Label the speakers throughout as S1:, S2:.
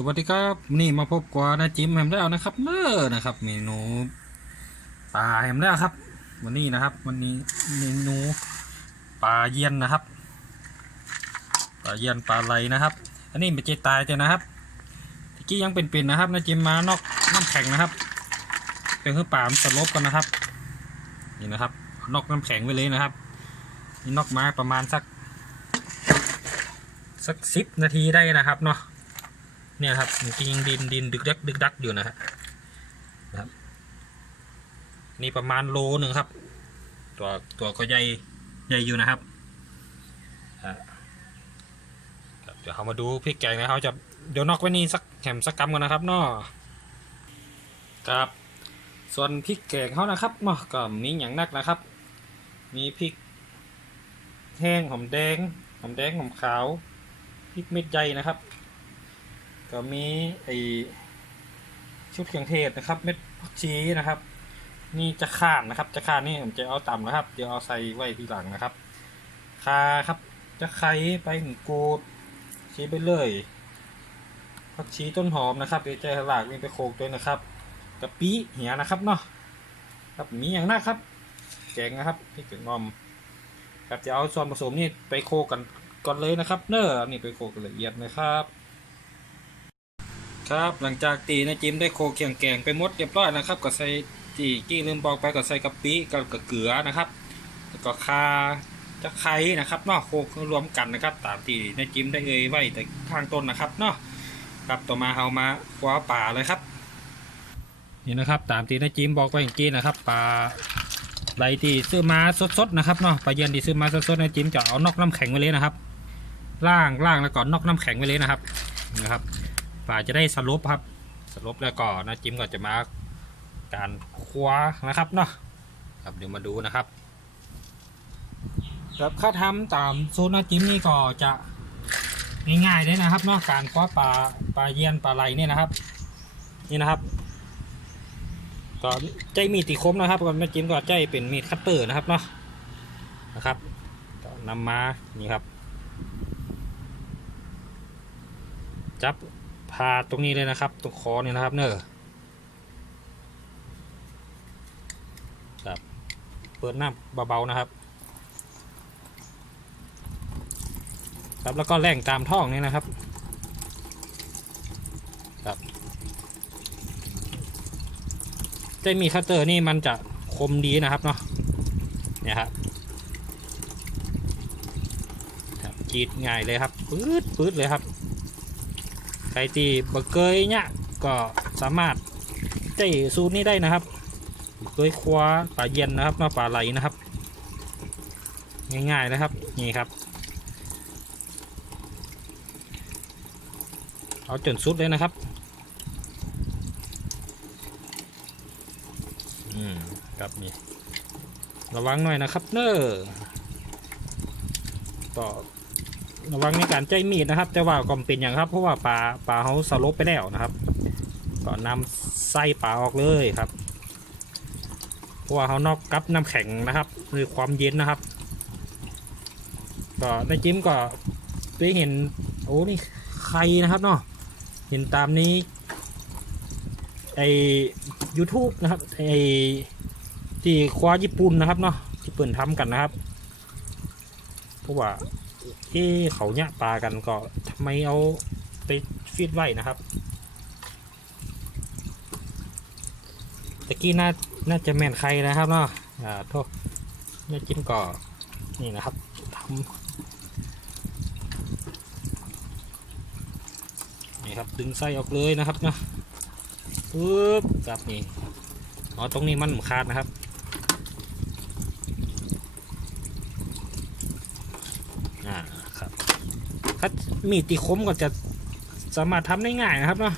S1: สวัสดีครับนี่มาพบกับนาจิมแฮมแล้วนะครับเนอนะครับเมนูปลาแฮมแล้วครับ วันนี้นะครับ วันนี้เมนูปลาเยียนนะครับปลาเยียนปลาไหลนะครับ อันนี้เป็นเจตายเจ้านะครับตะกี้ยังเป็นๆนะครับนาจิมมานอกน้ำแข็งนะครับเป็นคือปลามันสลบกันนะครับนี่นะครับ นอกน้ำแข็งไว้เลยนะครับนี่นอกมาประมาณสักสักสิบนาทีได้นะครับเนาะ เนี่ยครับมันก็ยังดินดินดึกดักดึกดักอยู่นะฮะนะครับนี่ประมาณโลหนึ่งครับ ตัวตัวก็ใหญ่ใหญ่อยู่นะครับเดี๋ยวเขามาดูพริกแกงนะเขาจะเดี๋ยวนอกไว้นี่สักแหมสักกำกันนะครับเนาะครับส่วนพริกแกงเขานะครับเนาะก็มีอย่างนักนะครับ มีพริกแห้งหอมแดงหอมแดงหอมขาวพริกเม็ดใหญ่นะครับ ก็มีไอชุดเครื่องเทศนะครับ เม็ดผักชีนะครับ นี่จะข่านนะครับ จะข่านนี่ผมจะเอาต่ำนะครับ เดี๋ยวเอาใส่ไว้ทีหลังนะครับคาครับ จะไข่ไปหนึ่งกูดชี้ไปเลยผักชีต้นหอมนะครับเดี๋ยวจะหลากนี่ไปโขกด้วยนะครับกะปิเหียนะครับเนาะครับมีอย่างนะครับแกงนะครับพริกแกงงอมครับจะเอาส่วนผสมนี่ไปโขกกันก่อนเลยนะครับ เนอร์นี่ไปโขกกันละเอียดนะครับ ครับหลังจากตีนะจิมได้โคเคียงแกงไปหมดเรียบร้อยนะครับ ก็ใส่จีกี้ลืมบอกไปก็ใส่กะปิกับกะเกลือนะครับแล้วก็คาจะไข่นะครับเนาะโคกรวมกันนะครับ ตามที่นะจิมได้เอ่ยไว้แต่ข้างต้นนะครับเนาะครับต่อมาเอามาคว้าป่าเลยครับนี่นะครับตามที่นะจิมบอกไปเมื่อกี้นะครับปลาไหลที่ซื้อมาสดๆนะครับเนาะปลาเย็นที่ซื้อมาสดๆนะจิมจะเอานอกน้ำแข็งไว้เลยนะครับล่างล่างแล้วก็นอกน้ำแข็งไว้เลยนะครับนะครับ ปลาจะได้สลบครับสลบแล้วก็นะจิ้มก็จะมาการคว้านะครับเนาะครับเดี๋ยวมาดูนะครับครับถ้าทำตามสูตรนะจิ้มนี่ก็จะง่ายๆเลยนะครับเนาะการคว้าปลาปลาเยียนปลาไหลเนี่ยนะครับ นี่นะครับก็ใจมีดตีคมนะครับก็นะจิ้มก็ใจเป็นมีดคัตเตอร์นะครับเนาะนะครับก็นำมานี่ครับ จับ พาดตรงนี้เลยนะครับ ตรงคอนี่นะครับ เนอะครับเปิดหน้าเบาๆนะครับ ครับแล้วก็แร่งตามท่องนี่นะครับครับจ้มีคัตเตอร์นี่มันจะคมดีนะครับเนาะเนี่ยครับครับกรีดง่ายเลยครับปื๊ดปื๊ดเลยครับ ใครที่บะเกยเนี่ยก็สามารถใจสูตรนี้ได้นะครับเกยคว้าปลาเย็นนะครับมาปลาไหลนะครับ ง่ายๆนะครับนี่ครับ เอาจนสุดเลยนะครับอืมครับนี่ระวังหน่อยนะครับเนอต่อ ระวังในการใจมีดนะครับ แต่ว่าก็เป็นอย่างครับเพราะว่าปลาปลาเขาสลบไปแล้วนะครับ ก็นำไส้ปลาออกเลยครับเพราะว่าเขานอกกับน้ำแข็งนะครับคือความเย็นนะครับ ก็ในจิ้มก็ไปเห็นโอ้นี่ไข่นะครับเนาะเห็นตามนี้ไอ YouTube นะครับไอที่คว้าญี่ปุ่นนะครับเนาะที่เปิ่นทำกันนะครับ เพราะว่า เอ๊ะเขาเนี่ยปลากันก็ทำไมเอาไปฟีดไว้นะครับตะกี้น่าน่าจะแม่นใครนะครับเนาะอ่าโทษน่าจิ้มก่อนี่นะครับทำนี่ครับดึงไส้ออกเลยนะครับเนาะปึ๊บครับนี่อ๋อตรงนี้มันขาดนะครับ อ่าครับถ้า มีดตีคมก็จะสามารถทำได้ง่ายนะครับเนาะ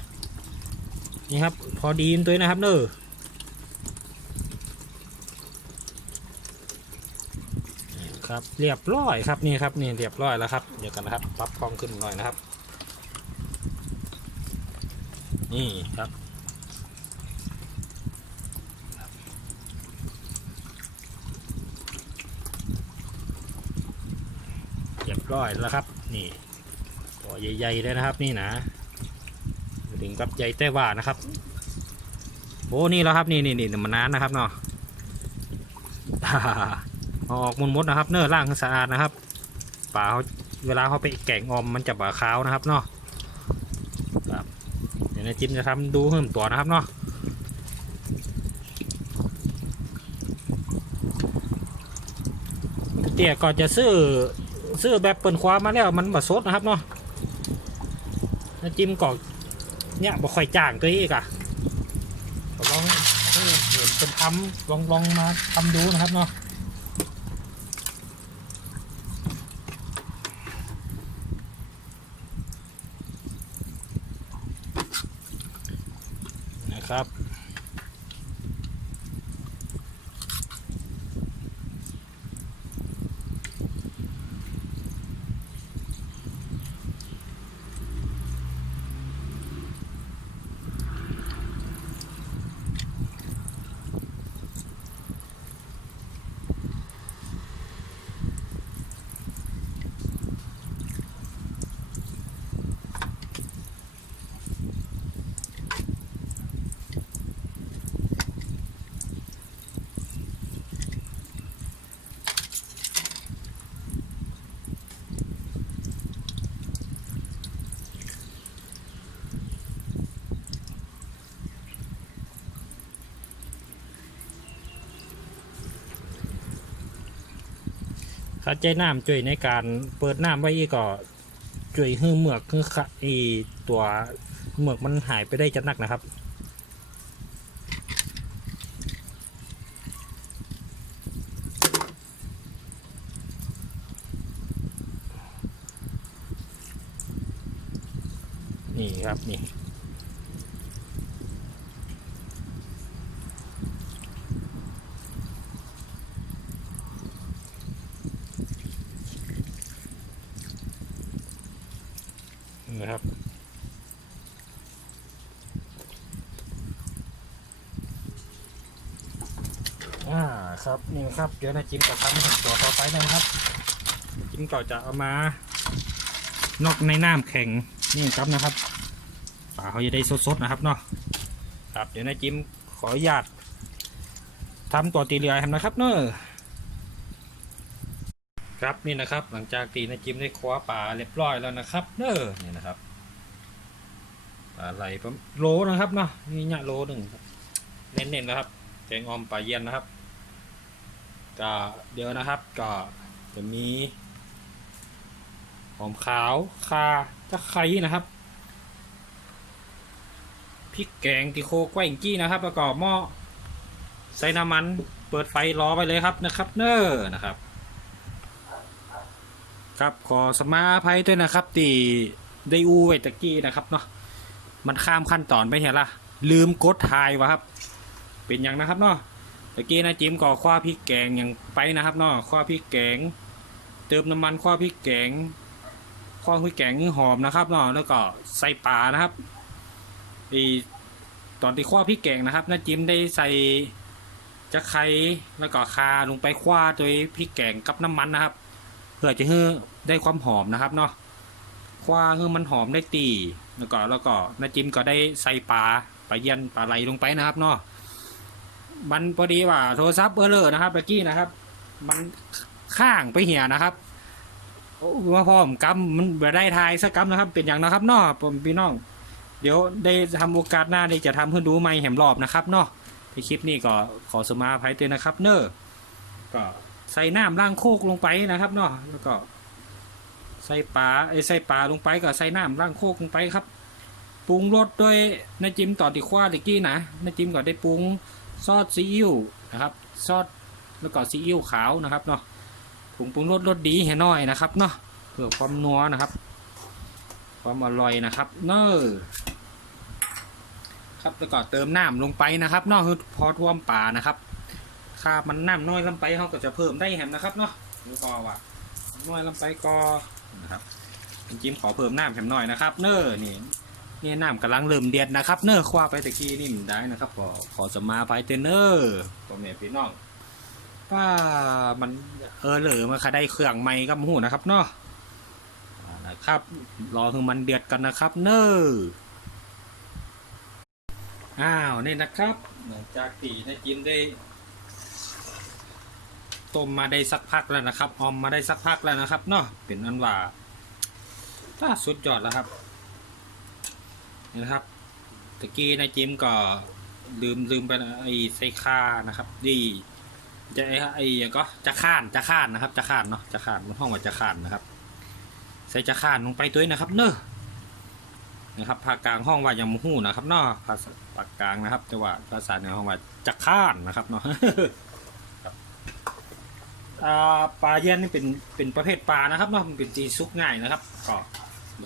S1: นี่ครับ พอดีนตัวนะครับเนอะครับเรียบร้อยครับนี่ครับนี่เรียบร้อยแล้วครับเดี๋ยวกันนะครับปรับกล้องขึ้นหน่อยนะครับ นี่ครับ เรียบร้อยแล้วครับนี่ ใหญ่ๆเลยนะครับนี่นะถึงกับใหญ่แต่ว่านะครับโอ้นี่แล้วครับนี่นี่นี่มันนานนะครับเนาะอาออกมุนมดนะครับ เนื้อล่างสะอาดนะครับป่าเขาเวลาเขาไปแกงอมมันจะบ่าขาวนะครับเนาะครับเดี๋ยวนะจิ้มจะทำดูเพิ่มตัวนะครับเนาะเตี่ยก็จะซื้อซื้อแบบเปิดความมาแล้วมันบ่สดนะครับเนาะ น้ำจิ้มก็เนี่ยบ่ค่อยจ้างตัวอีกอะลองเห็นเป็นทำลองลองมาทำดูนะครับเนาะนะครับ เข้าใจน้ำช่วยในการเปิดน้ำไว้อีกก็ช่วยให้เหมือกให้ขะอีตัวเหมือกมันหายไปได้จัดนักนะครับนี่ครับนี่ นะครับอ่าครับนี่ครับเดี๋ยวนะจิ้มจะทำตัวต่อไปนะครับจิ้มก็จะเอามานอกในน้ำแข็งนี่ครับนะครับปลาเขาจะได้สดๆนะครับเนาะครับเดี๋ยวนะจิ้มขออนุญาตทำตัวตีเรือทำนะครับเนอะ ครับนี่นะครับหลังจากตีนะจิ้มได้คว้าปลาเรียบร้อยแล้วนะครับเนอะนี่นะครับปลาไหลประมโลนะครับเนาะนี่เนี่ยโลหนึ่งเน้นๆนะครับแกงออมปลาเย็นนะครับก็เดี๋ยวนะครับก็จะมีหอมขาวคาตะไคร้นะครับพริกแกงติโคกล้วยกี้นะครับแล้วก็หม้อใส่น้ำมันเปิดไฟรอไปเลยครับนะครับ เนอนะครับ ครับขอสมาภัยด้วยนะครับตีได้อูไวตะกี้นะครับเนาะมันข้ามขั้นตอนไปเห็นละลืมกดทายวะครับ เป็นอย่างนะครับเนาะตะกี้นะจิมก่อคว้าพริกแกงอย่างไปนะครับเนาะคว้าพริกแกง เติมน้ำมันคว้าพริกแกงคว้าพริกแกงหอมนะครับเนาะแล้วก็ใส่ปลานะครับอีตอนที่คว้าพริกแกงนะครับนะจิมได้ใส่จะไคร้แล้วก็คาลงไปคว้าโดยพริกแกงกับน้ำมันนะครับ เพื่อจะให้ได้ความหอมนะครับเนาะคว้าให้มันหอมได้ตีแล้วก็แล้วก็น้าจิ้มก็ได้ใส่ปลาปลาเย็นปลาไหลลงไปนะครับเนาะมันพอดีว่าโทรศัพท์เบอเลอร์นะครับเมื่อกี้นะครับ มันข้างไปเหี่ยนะครับโอ้ว่าพ่อผมกำมันแบ่ได้ทายสักกำนะครับ เป็นอย่างนะครับเนาะผมพี่น้อง เดี๋ยวได้ทำโอกาสหน้าได้จะทำเพื่อดูไม่แหมรอบนะครับเนาะในคลิปนี้ก็ขอสมาภัยเตือนนะครับ เนอะก็ ใส่น้ำล้างโคกลงไปนะครับเนาะแล้วก็ใส่ปลาไอใส่ปลาลงไปก็ใส่น้ำล้างโคกลงไปครับปรุงรสด้วยน้าจิ้มต่อติควาตะกี้นะน้าจิ้มก็ได้ปรุงซอสซีอิ๊วนะครับซอสแล้วก็ซีอิ๊วขาวนะครับเนาะปรุงปรุงรสรสดีให้หน่อยนะครับเนาะเพื่อความนัวนะครับ ความอร่อยนะครับเนอะครับแล้วก็เติมน้ำลงไปนะครับเนาะคือพอท่วมป่านะครับ ค่ามันน้ำน้อยลงไปเขาก็จะเพิ่มได้แฮมนะครับเนาะแล้วก็ว่าน้อยลงไปก็นะครับจริงๆขอเพิ่มน้ำแข็มหน่อยนะครับ เนอร์นี่นี่น้ำกำลังเริ่มเดือดนะครับ เนอร์คว้าไปตะกี้นี่มันได้นะครับขอขอสมาไปเตนเนอร์ตัวเมียพี่น้องว่ามันเออเหลือมาค่ะได้เครื่องใหม่กับหูนะครับเนาะนะครับ รอคือมันเดือดกันนะครับ เนอร์อ้าวนี่นะครับหลังจากตีได้กินได้ ต้มมาได้สักพักแล้วนะครับออมมาได้สักพักแล้วนะครับเนาะเป็นอันว่าถ้าสุดยอดแล้วครับนี่นะครับตะกี้นายจิมก็ลืมลืมไปไอ้ไซค่านะครับดีจะไอ้ไอ้ก็จะข้านจะข้านนะครับ จะข้านเนาะจะข้านมันห้องว่าจะข้านนะครับ ใส่จะข้านลงไปตัวนี้นะครับ เนอะนะครับภาคกลางห้องว่ายังมหู้นะครับเนาะภาษาภาคกลางนะครับ แต่ว่าภาษาเหนือห้องว่าจะข้านนะครับเนาะ ปลาเย็นนี่เป็นเป็นประเภทปลานะครับเนาะมันเป็นจีซุกง่ายนะครับก็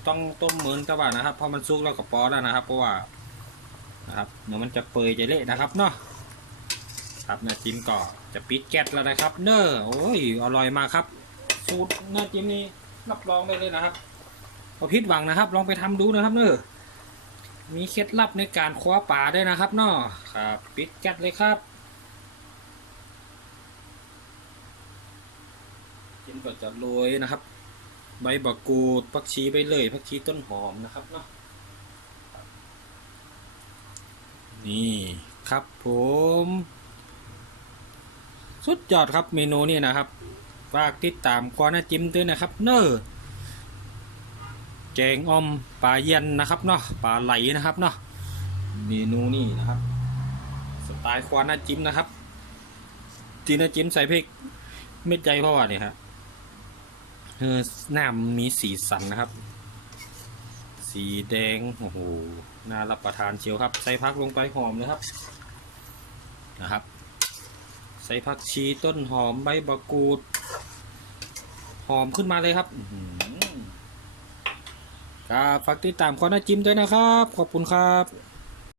S1: ต้องต้มเหมือนกับว่านะครับเพราะมันซุกแล้วก็ปอแล้วนะครับ เพราะว่านะครับเดี๋ยวมันจะเปื่อยจะเละนะครับเนาะครับนาจิมก็จะปิดแก๊สแล้วนะครับ เนอะโอ้ยอร่อยมากครับ สูตรนาจิมนี่รับรองได้เลยนะครับพอพิดหวังนะครับ ลองไปทำดูนะครับ เนอะมีเคล็ดลับในการคว้าป่าได้นะครับเนาะครับ ปิดแก๊สเลยครับจิม ก็จะโรยนะครับ ใบบักกูดผักชีใบเลยผักชีต้นหอมนะครับเนาะนี่ครับผม สุดยอดครับเมนูนี่นะครับฝากติดตามควานาจิ้มด้วยนะครับ เนอแกงออมปลาเย็นนะครับเนาะปลาไหลนะครับเนาะเมนูนี่นะครับ สไตล์ควานาจิ้มนะครับจีนาจิ้มใส่พริกเม็ดใหญ่เพราะว่านี่ครับ เออหน้ามันมีสีสันนะครับ สีแดงโอ้โหน่ารับประทานเชียวครับ ใส่พักลงไปหอมเลยครับนะครับ ใส่ผักชีต้นหอมใบมะกรูด หอมขึ้นมาเลยครับครับฝากติดตามคอนาจิมด้วยนะครับ ขอบคุณครับ